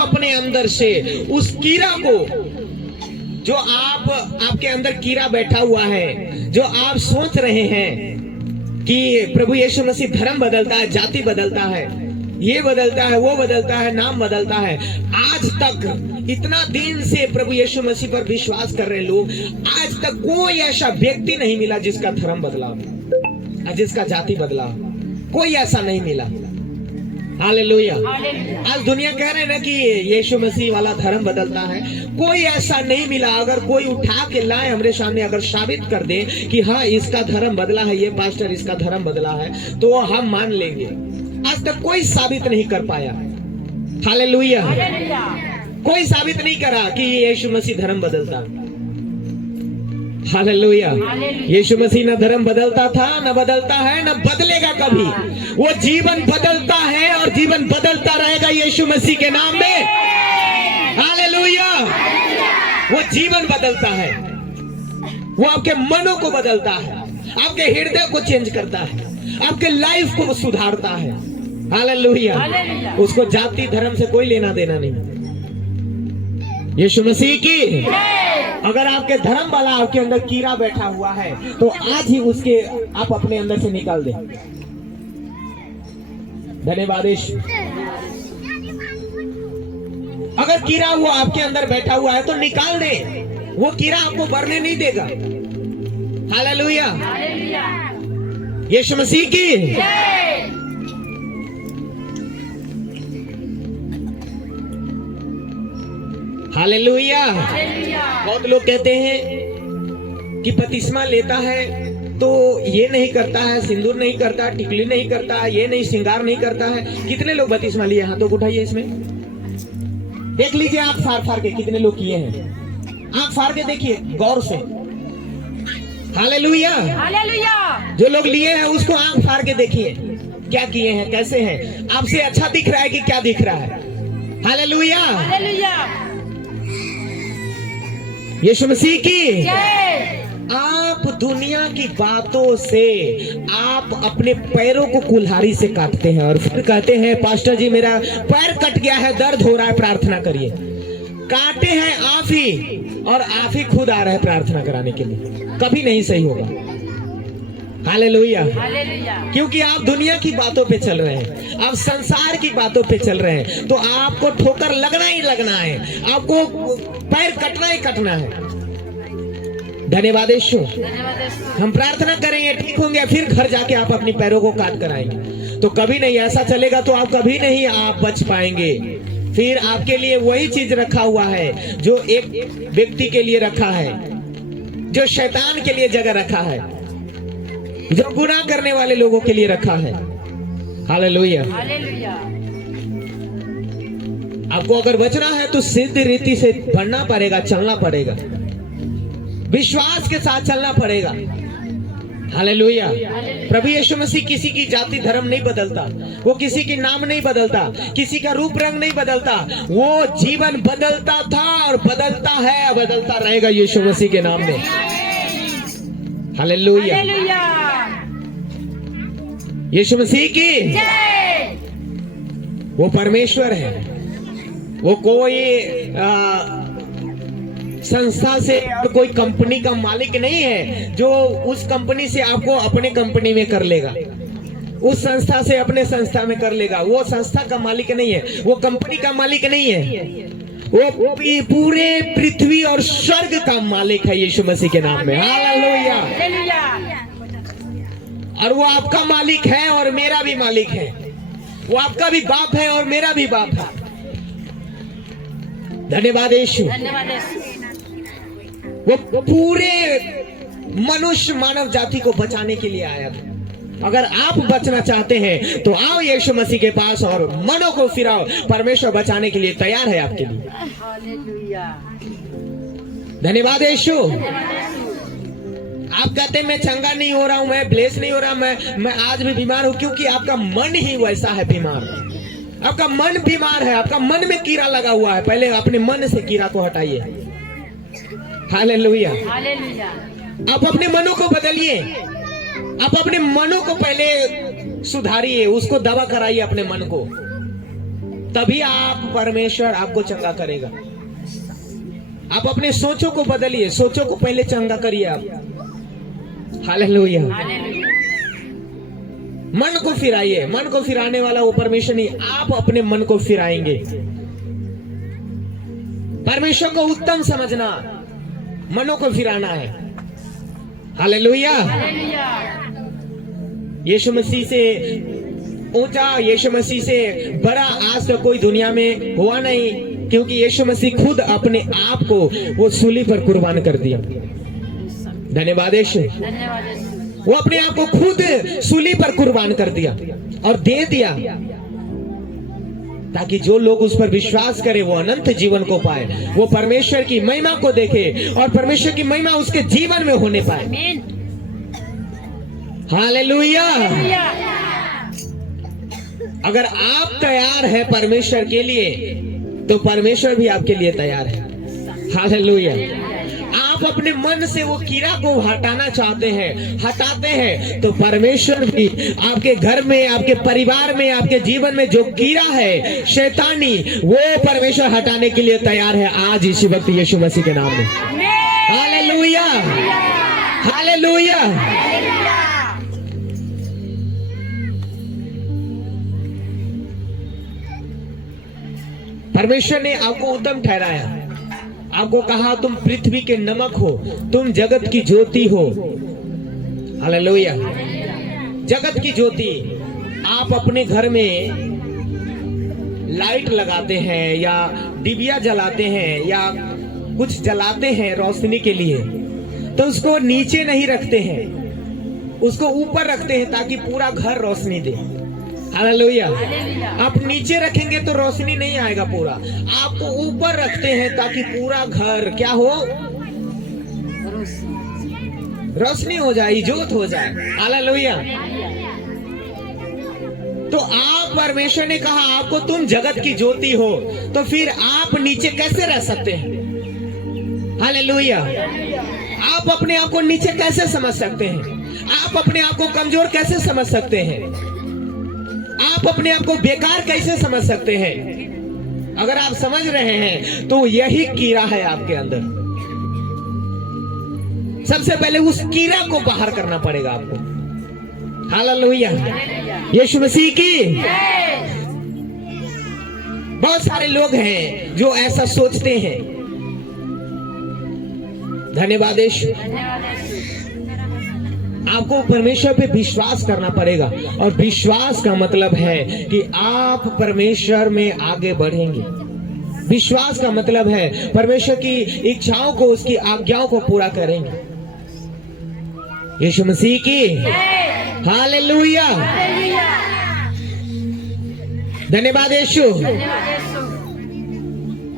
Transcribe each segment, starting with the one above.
अपने अंदर से उस कीड़ा को, जो आपके अंदर कीड़ा बैठा हुआ है, जो आप सोच रहे हैं कि प्रभु यीशु मसीह धर्म बदलता है, जाति बदलता है, ये बदलता है, वो बदलता है, नाम बदलता है, आज तक इतना दिन से प्रभु यीशु मसीह पर विश्वास कर रहे लोग, आज तक कोई ऐसा व्यक्ति नहीं मिला जिसका धर्म बदला, जिसका जाति बदला, कोई ऐसा नहीं मिला। हालेलुया। आज दुनिया कह रहे हैं ना कि यीशु मसीह वाला धर्म बदलता है, कोई ऐसा नहीं मिला। अगर कोई उठा के लाए हमरे सामने, अगर साबित कर दे कि हाँ इसका धर्म बदला है, ये पास्टर इसका धर्म बदला है, तो हम मान लेंगे। आज तक कोई साबित नहीं कर पाया। हालेलुया। कोई साबित नहीं करा कि यीशु मसीह धर्म बदलता। हालेलुया। यीशु मसीह न धर्म बदलता था, न बदलता है, न बदलेगा कभी। वो जीवन बदलता है और जीवन बदलता रहेगा यीशु मसीह के नाम में। हालेलुया। वो जीवन बदलता है, वो आपके मनों को बदलता है, आपके हृदय को चेंज करता है, आपके लाइफ को सुधारता है। हालेलुया। उसको जाति धर्म से कोई लेना देना नहीं। यीशु मसीह की अगर आपके धर्म वाला आपके अंदर कीड़ा बैठा हुआ है, तो आज ही उसके आप अपने अंदर से निकाल दें। धन्यवाद यीशु। अगर कीड़ा वो आपके अंदर बैठा हुआ है तो निकाल दें, वो कीड़ा आपको बढ़ने नहीं देगा। हालेलुया। यीशु मसीह की हालेलुया। बहुत लोग कहते हैं कि बपतिस्मा लेता है तो ये नहीं करता है, सिंदूर नहीं करता, टिकली नहीं करता, ये नहीं, श्रृंगार नहीं करता है। कितने लोग बपतिस्मा लिए? हाथों को उठाइए। इसमें देख लीजिए, आंख फाड़ फाड़ के कितने लोग किए हैं। आंख फाड़ के देखिए गौर से। हालेलुया। जो लोग लिए हैं उसको आंख फाड़ के देखिए, क्या किए हैं, कैसे हैं। आपसे अच्छा दिख रहा है कि क्या दिख रहा है? हालेलुया। यीशु मसीह की आप दुनिया की बातों से आप अपने पैरों को कुल्हाड़ी से काटते हैं और फिर कहते हैं पास्टर जी मेरा पैर कट गया है, दर्द हो रहा है, प्रार्थना करिए। काटे हैं आप ही और आप ही खुद आ रहे हैं प्रार्थना कराने के लिए। कभी नहीं सही होगा। हालेलुया। क्योंकि आप दुनिया की बातों पे चल रहे हैं, आप संसार की बातों पे चल रहे हैं, तो आपको ठोकर लगना ही लगना है, आपको पैर कटना ही कटना है। धन्यवाद यीशु। हम प्रार्थना करेंगे, ठीक होंगे, फिर घर जाके आप अपनी पैरों को काट कर आएंगे। तो कभी नहीं ऐसा चलेगा तो आप कभी नहीं आप बच पाएंगे। फिर आपके लिए वही चीज रखा हुआ है जो एक व्यक्ति के लिए रखा है, जो शैतान के लिए जगह रखा है, जो गुनाह करने वाले लोगों के लिए रखा है। हालेलुया। आपको अगर बचना है तो सिद्ध रीति से बढ़ना पड़ेगा, चलना पड़ेगा, विश्वास के साथ चलना पड़ेगा। हालेलुया। प्रभु यीशु मसीह किसी की जाति धर्म नहीं बदलता, वो किसी की नाम नहीं बदलता, किसी का रूप रंग नहीं बदलता। वो जीवन बदलता था और बदलता है, बदलता रहेगा यीशु मसीह के नाम में। हालेलुया। यीशु मसीह की वो परमेश्वर है, वो कोई संस्था से और कोई कंपनी का मालिक नहीं है जो उस कंपनी से आपको अपने कंपनी में कर लेगा, उस संस्था से अपने संस्था में कर लेगा। वो संस्था का मालिक नहीं है, वो कंपनी का मालिक नहीं है, वो पूरे पृथ्वी और स्वर्ग का मालिक है यीशु मसीह के नाम में। हालेलुया। और वो आपका मालिक है और मेरा भी मालिक है, वो आपका भी बाप है और मेरा भी बाप है। धन्यवाद यीशु। वो पूरे मनुष्य मानव जाति को बचाने के लिए आया था। अगर आप बचना चाहते हैं तो आओ यीशु मसीह के पास और मनों को फिराओ। परमेश्वर बचाने के लिए तैयार है आपके लिए। धन्यवाद यीशु। आप कहते हैं मैं चंगा नहीं हो रहा हूं, मैं ब्लेस नहीं हो रहा, मैं आज भी बीमार हूं, क्योंकि आपका मन ही वैसा है बीमार। आपका मन बीमार है, आपका मन में कीड़ा लगा हुआ है। पहले अपने मन से कीड़ा को हटाइए। हालेलुया। आप अपने मनों को बदलिए, आप अपने मनों को पहले सुधारिए, उसको दवा कराइए अपने मन को। तभी आप परमेश्वर आपको चंगा करेगा। आप अपने सोचों को बदलिए, सोचों को पहले चंगा करिए आप। हालेलुया। मन को फिराइए, मन को फिराने वाला वो परमेश्वर नहीं, आप अपने मन को फिराएंगे। परमेश्वर को उत्तम समझना मनों को फिराना है। हालेलुया। यीशु मसीह से ऊंचा, यीशु मसीह से बड़ा आज तक कोई दुनिया में हुआ नहीं, क्योंकि यीशु मसीह खुद अपने आप को वो सूली पर कुर्बान कर दिया। धन्यवाद यीशु। वो अपने आप को खुद सूली पर कुर्बान कर दिया और दे दिया, ताकि जो लोग उस पर विश्वास करें वो अनंत जीवन को पाए, वो परमेश्वर की महिमा को देखे और परमेश्वर की महिमा उसके जीवन में होने पाए। हालेलुया। अगर आप तैयार हैं परमेश्वर के लिए, तो परमेश्वर भी आपके लिए तैयार है। हालेलुया। आप अपने मन से वो कीड़ा को हटाना चाहते हैं, हटाते हैं, तो परमेश्वर भी आपके घर में, आपके परिवार में, आपके जीवन में जो कीड़ा है शैतानी, वो परमेश्वर हटाने के लिए तैयार है आज इसी वक्त यीशु मसीह के नाम में। हालेलुया। हालेलुया। परमेश्वर ने आपको उत्तम ठहराया, आपको कहा तुम पृथ्वी के नमक हो, तुम जगत की ज्योति हो। हालेलुया। जगत की ज्योति। आप अपने घर में लाइट लगाते हैं या डिबिया जलाते हैं या कुछ जलाते हैं रोशनी के लिए, तो उसको नीचे नहीं रखते हैं, उसको ऊपर रखते हैं ताकि पूरा घर रोशनी दे। हालेलुया। आप नीचे रखेंगे तो रोशनी नहीं आएगा पूरा, आपको ऊपर रखते हैं ताकि पूरा घर क्या हो, रोशनी हो जाए, ज्योत हो जाए। हालेलुया। तो आप, परमेश्वर ने कहा आपको तुम जगत की ज्योति हो, तो फिर आप नीचे कैसे रह सकते हैं? हालेलुया। आप अपने आप को नीचे कैसे समझ सकते हैं? आप अपने आप को कमजोर कैसे समझ सकते हैं? आप अपने आप को बेकार कैसे समझ सकते हैं? अगर आप समझ रहे हैं तो यही कीड़ा है आपके अंदर। सबसे पहले उस कीड़ा को बाहर करना पड़ेगा आपको। हालेलुया। यीशु मसीह की। बहुत सारे लोग हैं जो ऐसा सोचते हैं। धन्यवाद यीशु। आपको परमेश्वर पे विश्वास करना पड़ेगा, और विश्वास का मतलब है कि आप परमेश्वर में आगे बढ़ेंगे। विश्वास का मतलब है परमेश्वर की इच्छाओं को, उसकी आज्ञाओं को पूरा करेंगे। यीशु मसीह की। हालेलुया। धन्यवाद यीशु।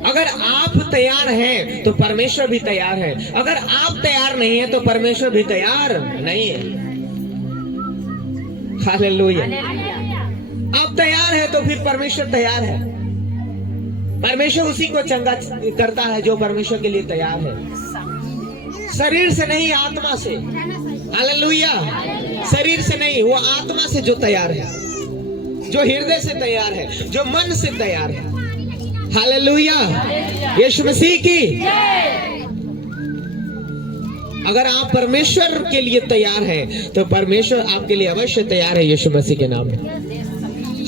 अगर आप तैयार हैं तो परमेश्वर भी तैयार है, अगर आप तैयार नहीं है तो परमेश्वर भी तैयार नहीं है। हालेलुया। आप तैयार है तो फिर परमेश्वर तैयार है। परमेश्वर उसी को चंगा करता है जो परमेश्वर के लिए तैयार है, शरीर से नहीं, आत्मा से। हालेलुया। शरीर से नहीं, वो आत्मा से जो तैयार है, जो हृदय से तैयार है, जो मन से तैयार है। हालेलुया। यीशु मसीह की। अगर आप परमेश्वर के लिए तैयार हैं तो परमेश्वर आपके लिए अवश्य तैयार है यीशु मसीह के नाम में।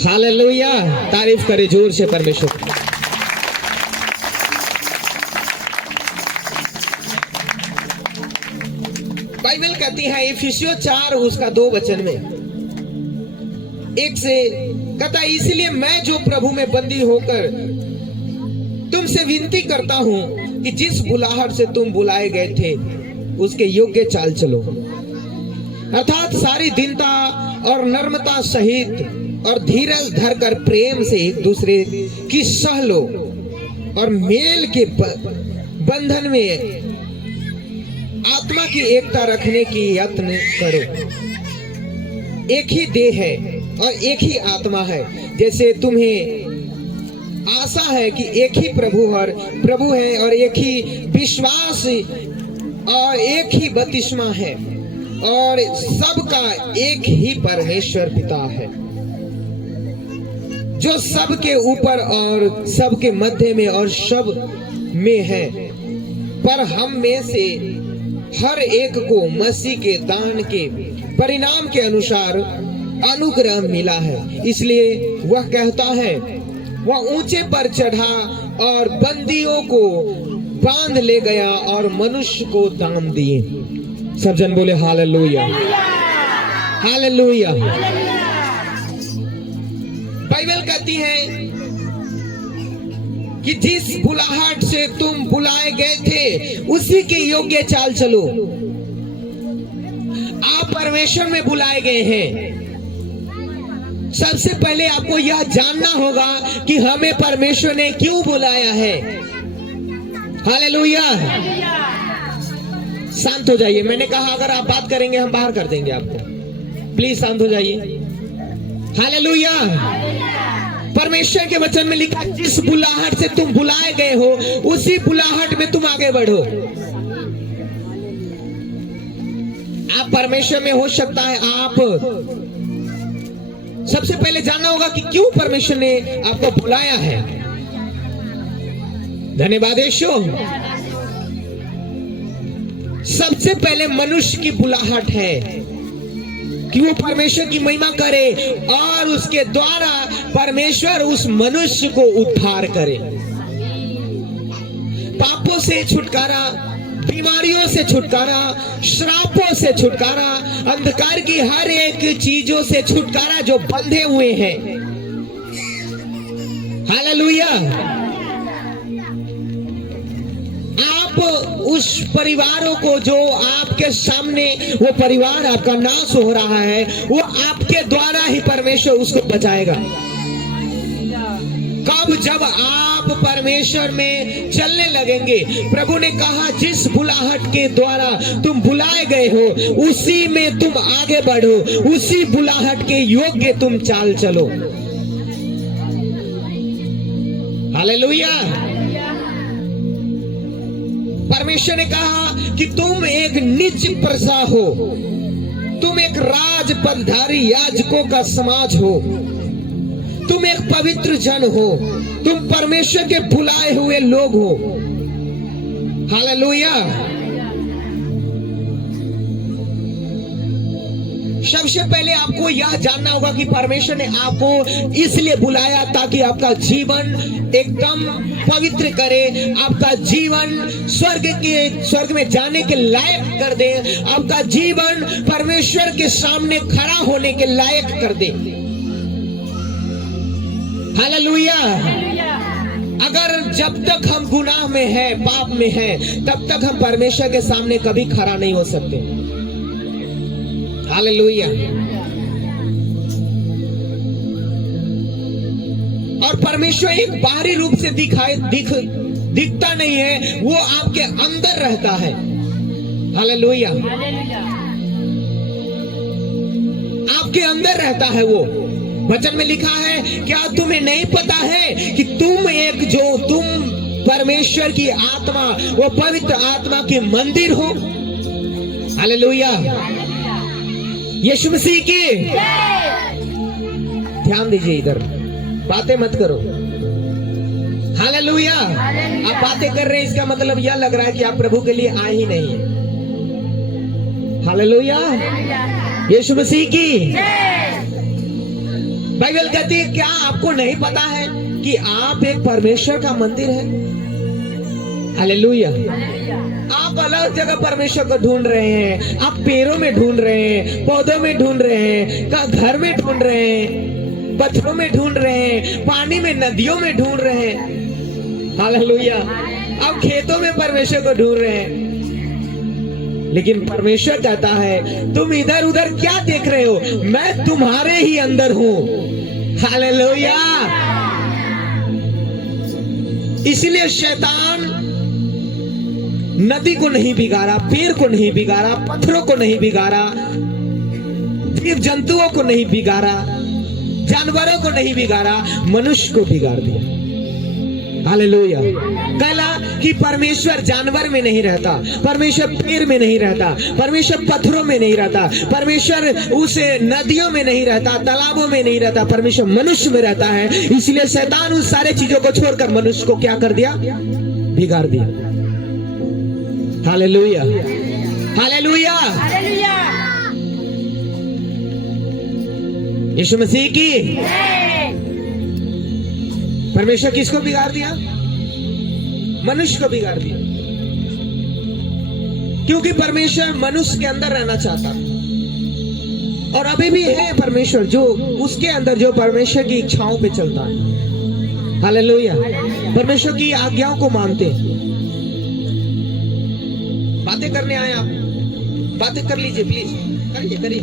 हालेलुया। तारीफ करे जोर से परमेश्वर। बाइबल कहती है इफिसियों 4 उसका 2 वचन में 1 से कहता है, इसलिए मैं जो प्रभु में बंदी होकर तुमसे विनती करता हूं कि जिस बुलाहट से तुम बुलाए गए थे उसके योग्य चाल चलो, अर्थात सारी दीनता और नम्रता सहित और धीरज धरकर प्रेम से एक दूसरे की सह लो और मेल के बंधन में आत्मा की एकता रखने की यत्न करो। एक ही देह है और एक ही आत्मा है, जैसे तुम्हें आशा है कि एक ही प्रभु है और एक ही विश्वास और एक ही बपतिस्मा है और सबका एक ही परमेश्वर पिता है, जो सबके ऊपर और सबके मध्य में और सब में है, पर हम में से हर एक को मसीह के दान के परिणाम के अनुसार अनुग्रह मिला है। इसलिए वह कहता है, वह ऊंचे पर चढ़ा और बंदियों को बांध ले गया और मनुष्य को दान दिए। सब जन बोले हालेलुया, हालेलुया। बाइबल कहती है कि जिस बुलाहट से तुम बुलाए गए थे उसी के योग्य चाल चलो। आप परमेश्वर में बुलाए गए हैं। सबसे पहले आपको यह जानना होगा कि हमें परमेश्वर ने क्यों बुलाया है। हालेलुया। शांत हो जाइए। मैंने कहा अगर आप बात करेंगे हम बाहर कर देंगे आपको। प्लीज शांत हो जाइए। हालेलुया। परमेश्वर के वचन में लिखा, जिस बुलाहट से तुम बुलाए गए हो उसी बुलाहट में तुम आगे बढ़ो। आप परमेश्वर में हो सकता है, आप सबसे पहले जानना होगा कि क्यों परमेश्वर ने आपको बुलाया है। धन्यवाद यीशु। सबसे पहले मनुष्य की बुलाहट है कि वो परमेश्वर की महिमा करे और उसके द्वारा परमेश्वर उस मनुष्य को उद्धार करे। पापों से छुटकारा, बीमारियों से छुटकारा, श्रापों से छुटकारा, अंधकार की हर एक चीजों से छुटकारा जो बंधे हुए हैं। हालेलुया। आप उस परिवारों को जो आपके सामने वो परिवार आपका नाश हो रहा है, वो आपके द्वारा ही परमेश्वर उसको बचाएगा। कब? जब आप परमेश्वर में चलने लगेंगे। प्रभु ने कहा, जिस बुलाहट के द्वारा तुम बुलाए गए हो उसी में तुम आगे बढ़ो, उसी बुलाहट के योग्य तुम चाल चलो। हालेलुया। परमेश्वर ने कहा कि तुम एक निज प्रजा हो, तुम एक राज पदधारी याजकों का समाज हो, तुम एक पवित्र जन हो, तुम परमेश्वर के बुलाए हुए लोग हो। हालेलुया। सबसे पहले आपको यह जानना होगा कि परमेश्वर ने आपको इसलिए बुलाया ताकि आपका जीवन एकदम पवित्र करे, आपका जीवन स्वर्ग में जाने के लायक कर दे, आपका जीवन परमेश्वर के सामने खड़ा होने के लायक कर दे। हालेलुया। अगर जब तक हम गुनाह में हैं, पाप में हैं, तब तक हम परमेश्वर के सामने कभी खड़ा नहीं हो सकते। हालेलुया। और परमेश्वर एक बाहरी रूप से दिखता नहीं है, वो आपके अंदर रहता है। हालेलुया। आपके अंदर रहता है वो। वचन में लिखा है, क्या तुम्हें नहीं पता है कि तुम परमेश्वर की आत्मा, वो पवित्र आत्मा के मंदिर हो। हालेलुया। यीशु मसीह की ध्यान दीजिए, इधर बातें मत करो। हालेलुया। आप बातें कर रहे हैं, इसका मतलब यह लग रहा है कि आप प्रभु के लिए आए ही नहीं है। हालेलुया। यीशु मसीह की। बाइबल कहती है, क्या आपको नहीं पता है कि आप एक परमेश्वर का मंदिर है। हालेलुया। आप अलग जगह परमेश्वर को ढूंढ रहे हैं, आप पेड़ों में ढूंढ रहे हैं, पौधों में ढूंढ रहे हैं, घर में ढूंढ रहे हैं, पत्थरों में ढूंढ रहे हैं, पानी में, नदियों में ढूंढ रहे हैं। हालेलुया। आप खेतों में परमेश्वर को ढूंढ रहे हैं, लेकिन परमेश्वर कहता है, तुम इधर उधर क्या देख रहे हो, मैं तुम्हारे ही अंदर हूं। हालेलुया। इसलिए शैतान नदी को नहीं बिगाड़ा, पेड़ को नहीं बिगाड़ा, पत्थरों को नहीं बिगाड़ा, जीव जंतुओं को नहीं बिगाड़ा, जानवरों को नहीं बिगाड़ा, मनुष्य को बिगाड़ दिया। हालेलुया। कहला कि परमेश्वर जानवर में नहीं रहता, परमेश्वर पेड़ में नहीं रहता, परमेश्वर पत्थरों में नहीं रहता, परमेश्वर उस नदियों में नहीं रहता, तालाबों में नहीं रहता, परमेश्वर मनुष्य में रहता है। इसलिए शैतान उस सारे चीजों को छोड़कर मनुष्य को क्या कर दिया? बिगाड़ दिया। हालेलुया, हालेलुया, यीशु मसीह की। परमेश्वर किसको बिगाड़ दिया? मनुष्य को बिगाड़ दिया, क्योंकि परमेश्वर मनुष्य के अंदर रहना चाहता और अभी भी है परमेश्वर जो उसके अंदर, जो परमेश्वर की इच्छाओं पे चलता है। हालेलुया, परमेश्वर की आज्ञाओं को मानते हैं। बातें करने आए आप, बातें कर लीजिए प्लीज, करिए करिए।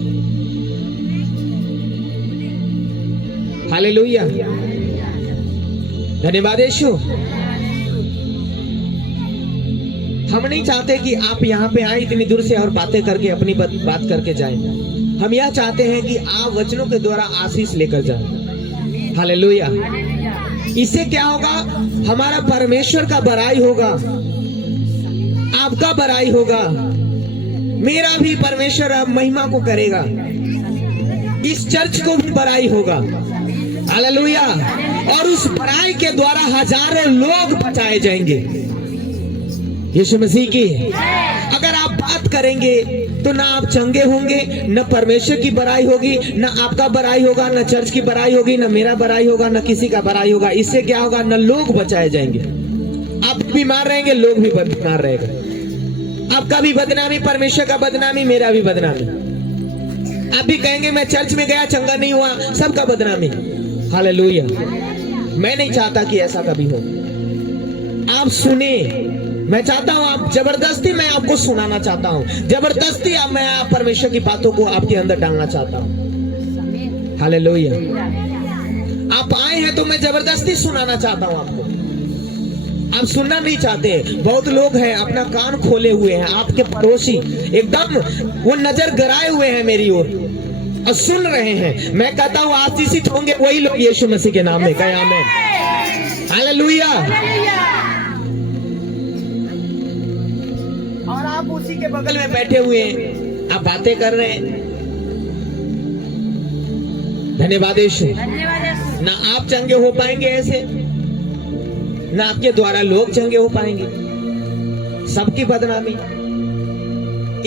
हालेलुया, धन्यवाद यीशु। हम नहीं चाहते कि आप यहाँ पे आए इतनी दूर से और बातें करके अपनी बात करके जाएं। हम यह चाहते हैं कि आप वचनों के द्वारा आशीष लेकर जाएं। हालेलुया, इससे क्या होगा? हमारा परमेश्वर का बड़ाई होगा, आपका बड़ाई होगा, मेरा भी परमेश्वर अब महिमा को करेगा, इस चर्च को भी बड़ाई होगा। हालेलुया, और उस बड़ाई के द्वारा हजारों लोग बचाए जाएंगे। यीशु मसीह की। अगर आप बात करेंगे तो ना आप चंगे होंगे, न परमेश्वर की बड़ाई होगी, न आपका बड़ाई होगा, न चर्च की बड़ाई होगी, न मेरा बड़ाई होगा, न किसी का बड़ाई होगा। इससे क्या होगा? न लोग बचाए जाएंगे। आप बीमार रहेंगे, लोग भी बीमार रहेगा। आपका भी बदनामी, परमेश्वर का बदनामी, मेरा भी बदनामी। आप भी कहेंगे मैं चर्च में गया, चंगा नहीं हुआ, सबका बदनामी। हालेलुया, मैं नहीं चाहता कि ऐसा कभी हो। आप सुने, मैं चाहता हूं आप जबरदस्ती, मैं आपको सुनाना चाहता हूं जबरदस्ती, अब मैं परमेश्वर की बातों को आपके अंदर डालना चाहता हूं। हालेलुया, आप आए हैं तो मैं जबरदस्ती सुनाना चाहता हूं आपको। आप सुनना नहीं चाहते। बहुत लोग हैं अपना कान खोले हुए हैं, आपके पड़ोसी एकदम वो नजर गराए हुए हैं मेरी ओर और सुन रहे हैं। मैं कहता हूं आशीषित होंगे वही लोग यीशु मसीह के नाम में। कहे आमीन। हालेलुया। और आप उसी के बगल में बैठे हुए हैं, आप बातें कर रहे हैं। धन्यवाद यीशु। ना आप चंगे हो पाएंगे ऐसे, ना आपके द्वारा लोग चंगे हो पाएंगे, सबकी बदनामी।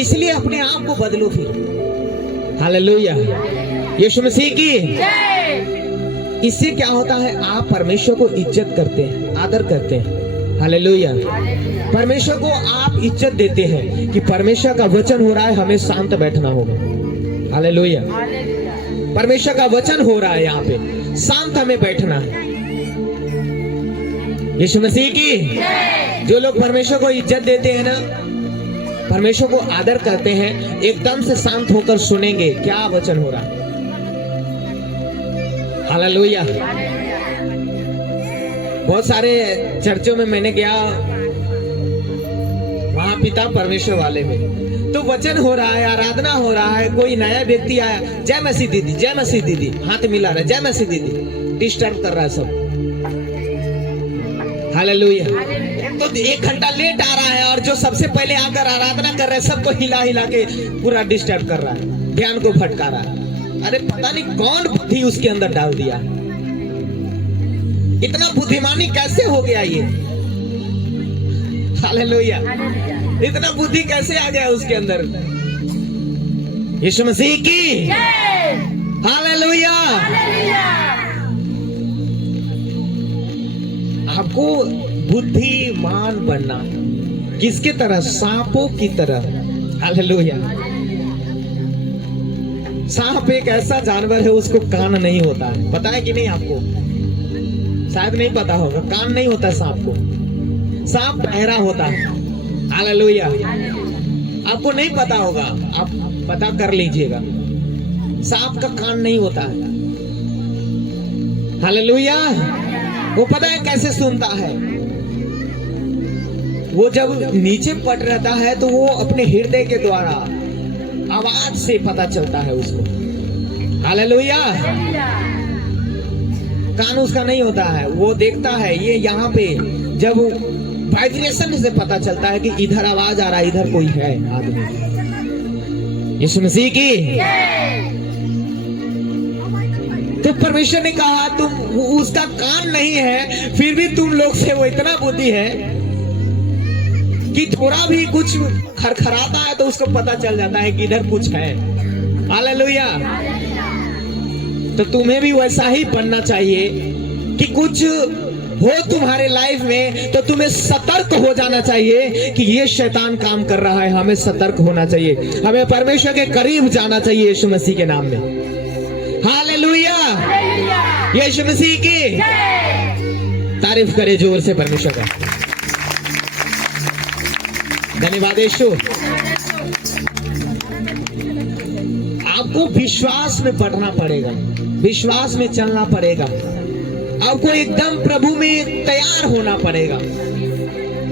इसलिए अपने आप को बदलो फिर। हालेलुया, यीशु मसीह की। इससे क्या होता है? आप परमेश्वर को इज्जत करते हैं, आदर करते हैं। हालेलुया, परमेश्वर को आप इज्जत देते हैं कि परमेश्वर का वचन हो रहा है, हमें शांत बैठना होगा। हालेलुया, परमेश्वर का वचन हो रहा है, यहाँ पे शांत हमें बैठना है। यीशु मसीह की। जो लोग परमेश्वर को इज्जत देते हैं ना, परमेश्वर को आदर करते हैं, एकदम से शांत होकर सुनेंगे क्या वचन हो रहा है। हालेलुया। बहुत सारे चर्चों में मैंने गया, वहां पिता परमेश्वर वाले में तो वचन हो रहा है, आराधना हो रहा है। कोई नया व्यक्ति आया, जय मसीह दीदी, जय मसीह दीदी, हाथ मिला रहा है, जय मसीह दीदी, डिस्टर्ब कर रहा है सब। हालेलुया। तो 1 घंटा लेट आ रहा है और जो सबसे पहले आकर आराधना कर रहे हैं सबको हिला हिला के पूरा डिस्टर्ब कर रहा है, ध्यान को भटका रहा है। अरे पता नहीं कौन बुद्धि उसके अंदर डाल दिया, इतना बुद्धिमानी कैसे हो गया ये। हालेलुया, इतना बुद्धि कैसे आ गया उसके अंदर। यीशु मसीह की। हालेलुया। आपको बुद्धिमान बनना, किसके तरह? सांपों की तरह। हालेलुया। सांप एक ऐसा जानवर है, उसको कान नहीं होता है, पता है कि नहीं आपको? शायद नहीं पता होगा, कान नहीं होता सांप को। सांप बहरा होता है। हालेलुया। आपको नहीं पता होगा, आप पता कर लीजिएगा। सांप का कान नहीं होता है। हालेलुया। वो पता है कैसे सुनता है? वो जब नीचे पट रहता है तो वो अपने हृदय के द्वारा आवाज से पता चलता है उसको। हालेलुया। कान उसका नहीं होता है, वो देखता है। ये यहाँ पे जब वाइब्रेशन से पता चलता है कि इधर आवाज आ रहा है, इधर कोई है आदमी। यीशु मसीह की। तो परमेश्वर ने कहा तुम उसका कान नहीं है, फिर भी तुम लोग से वो इतना बुद्धि है कि थोड़ा भी कुछ खरखराता है तो उसको पता चल जाता है कि इधर कुछ है। हालेलुया। तो तुम्हें भी वैसा ही बनना चाहिए कि कुछ हो तुम्हारे लाइफ में तो तुम्हें सतर्क हो जाना चाहिए कि ये शैतान काम कर रहा है, हमें सतर्क होना चाहिए, हमें परमेश्वर के करीब जाना चाहिए यीशु मसीह के नाम में। हालेलुया। यीशु मसीह की तारीफ करे जोर से परमेश्वर का। धन्यवाद यीशु। आपको विश्वास में बढ़ना पड़ेगा, विश्वास में चलना पड़ेगा, आपको एकदम प्रभु में तैयार होना पड़ेगा।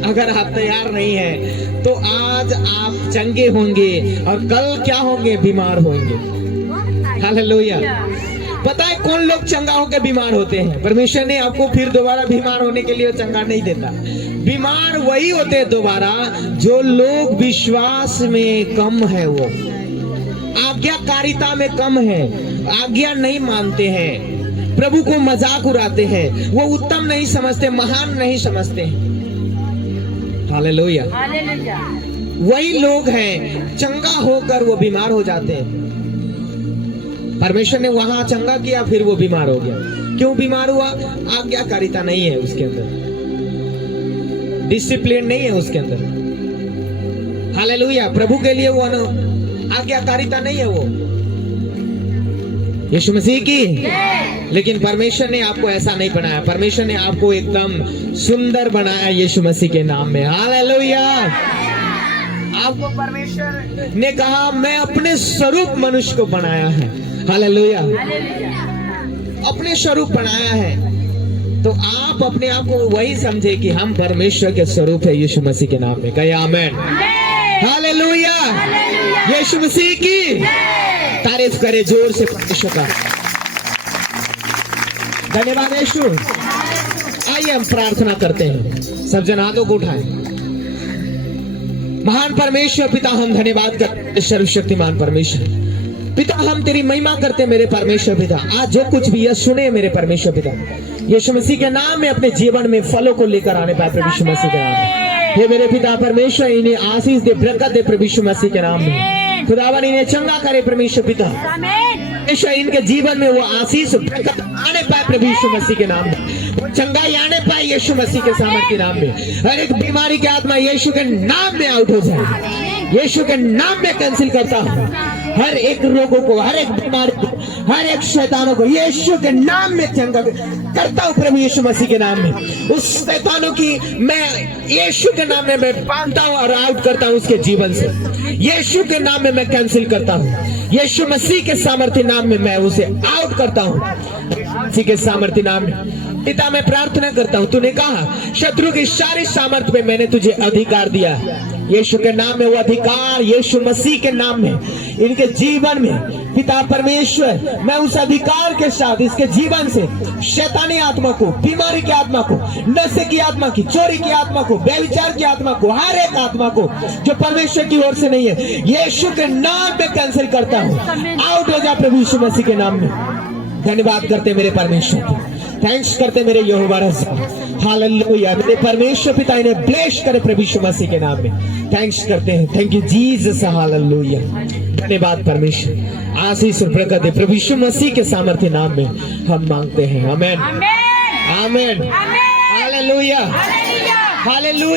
अगर आप तैयार नहीं है तो आज आप चंगे होंगे और कल क्या होंगे? बीमार होंगे। हालेलुया। पता है कौन लोग चंगा होकर बीमार होते हैं? परमेश्वर ने आपको फिर दोबारा बीमार होने के लिए चंगा नहीं देता। बीमार वही होते हैं दोबारा जो लोग विश्वास में कम है, वो आज्ञाकारिता में कम है, आज्ञा नहीं मानते हैं, प्रभु को मजाक उड़ाते हैं, वो उत्तम नहीं समझते, महान नहीं समझते हैं। हालेलुया। वही लोग हैं चंगा होकर वो बीमार हो जाते हैं। परमेश्वर ने वहां चंगा किया, फिर वो बीमार हो गया। क्यों बीमार हुआ? आज्ञाकारिता नहीं है उसके अंदर, डिसिप्लिन नहीं है उसके अंदर। हालेलुया। प्रभु के लिए वो आज्ञाकारिता नहीं है वो। यीशु मसीह की। लेकिन परमेश्वर ने आपको ऐसा नहीं बनाया, परमेश्वर ने आपको एकदम सुंदर बनाया यीशु मसीह के नाम में। हालेलुया। आपको परमेश्वर ने कहा मैं अपने स्वरूप मनुष्य को बनाया है। हालेलुया। अपने स्वरूप बनाया है, तो आप अपने आप को वही समझे कि हम परमेश्वर के स्वरूप है यीशु मसीह के नाम में। कहिए आमेन। हालेलुया। यीशु मसीह की तारीफ करे जोर से परमेश्वर का। धन्यवाद यीशु। आइए हम प्रार्थना करते हैं, सब जन हाथों को उठाएं। महान परमेश्वर पिता, हम धन्यवाद करते, सर्वशक्तिमान परमेश्वर पिता, हम तेरी महिमा करते मेरे परमेश्वर पिता। आज जो कुछ भी यह सुने मेरे परमेश्वर पिता, यीशु मसीह के नाम में अपने जीवन में फलों को लेकर आने पाए प्रभु यीशु मसीह के नाम में। हे मेरे पिता परमेश्वर, इन्हें आशीष दे, बरकत दे प्रभु यीशु मसीह के नाम में। खुदावन इन्हें चंगा करे परमेश्वर पिता, परमेश्वर इनके जीवन में वो आशीष बरकत आने पाए प्रभु यीशु मसीह के नाम में, वो चंगाई आने पाए यीशु मसीह के सामर्थ के नाम में। हर एक बीमारी की आत्मा यीशु के नाम में आउट हो जाए, यीशु के नाम में कैंसिल करता हूँ। हर एक रोगों को, हर एक बीमारी को, हर एक शैतानों को यीशु के नाम में चंगा करता हूँ प्रभु यीशु मसीह के नाम में। उस शैतानों की मैं यीशु के नाम में मैं बांधता हूँ और आउट करता हूँ उसके जीवन से। यीशु के नाम में मैं कैंसिल करता हूँ, यीशु मसीह के सामर्थ्य नाम में मैं उसे आउट करता हूँ, मसीह के सामर्थ्य नाम में। पिता मैं प्रार्थना करता हूँ, तूने कहा शत्रु की सारी सामर्थ्य में मैंने तुझे अधिकार दिया। यीशु के नाम में वो अधिकार, यीशु मसीह के नाम में इनके जीवन में पिता परमेश्वर, मैं उस अधिकार के साथ इसके जीवन से शैतानी आत्मा को, बीमारी की आत्मा को, नशे की आत्मा की, चोरी की आत्मा को, व्यभिचार की आत्मा को, हर एक आत्मा को जो परमेश्वर की ओर से नहीं है, यीशु के नाम में कैंसिल करता हूँ। आउट हो जा प्रभु यीशु मसीह के नाम में। धन्यवाद करते मेरे परमेश्वर, थैंक्स करते मेरे यहोवा रज़ा। हालेलुया। मेरे परमेश्वर पिता इन्हें ब्लेस करे प्रभु यीशु मसीह के नाम में। थैंक्स करते हैं, थैंक यू जीसस। हालेलुया। धन्यवाद परमेश्वर, आशीष और बरकत दे प्रभु यीशु मसीह के सामर्थ्य नाम में हम मांगते हैं। आमेन, आमेन, हालेलुया, हालेलुया।